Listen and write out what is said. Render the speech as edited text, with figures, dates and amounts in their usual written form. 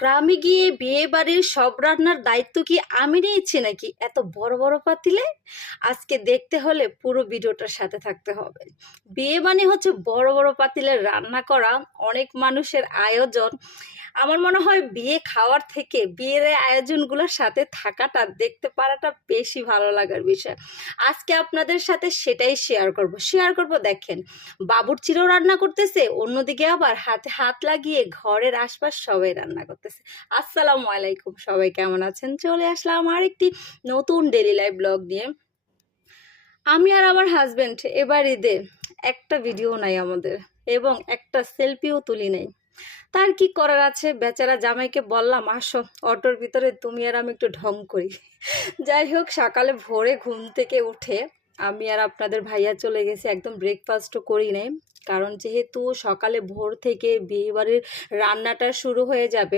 গ্রামে গিয়ে বিয়ে বাড়ির সব রান্নার দায়িত্ব কি আমি নিয়েছি নাকি এত বড় বড় পাতিলে? আজকে দেখতে হলে পুরো ভিডিওটার সাথে থাকতে হবে। বিয়ে মানে হচ্ছে বড় বড় পাতিলে রান্না করা, অনেক মানুষের আয়োজন। আমার মনে হয় বিয়ে খাওয়ার থেকে বিয়ের এই আয়োজনগুলোর সাথে থাকাটা, দেখতে পারাটা বেশি ভালো লাগার বিষয়। আজকে আপনাদের সাথে সেটাই শেয়ার করব। দেখেন, বাবুর্চিরাও রান্না করতেছে, অন্যদিকে আবার হাতে হাত লাগিয়ে ঘরের আশপাশ সবাই রান্না করতেছে। আসসালামু আলাইকুম, সবাই কেমন আছেন? চলে আসলাম আর একটি নতুন ডেইলি লাইফ ব্লগ নিয়ে। আমি আর আমার হাজবেন্ড এবার ঈদে একটা ভিডিও নাই আমাদের, এবং একটা সেলফিও তুলি নাই। তার কি করার আছে, বেচারা জামাইকে বললাম আসো অটোর ভিতরে তুমি আর আমি একটু ঢং করি। যাই হোক, সকালে ভোরে ঘুম থেকে উঠে আমি আর আপনাদের ভাইয়া চলে গেছি, একদম ব্রেকফাস্টও করি নাই। কারণ যেহেতু সকালে ভোর থেকে বিয়েবাড়ির রান্নাটা শুরু হয়ে যাবে,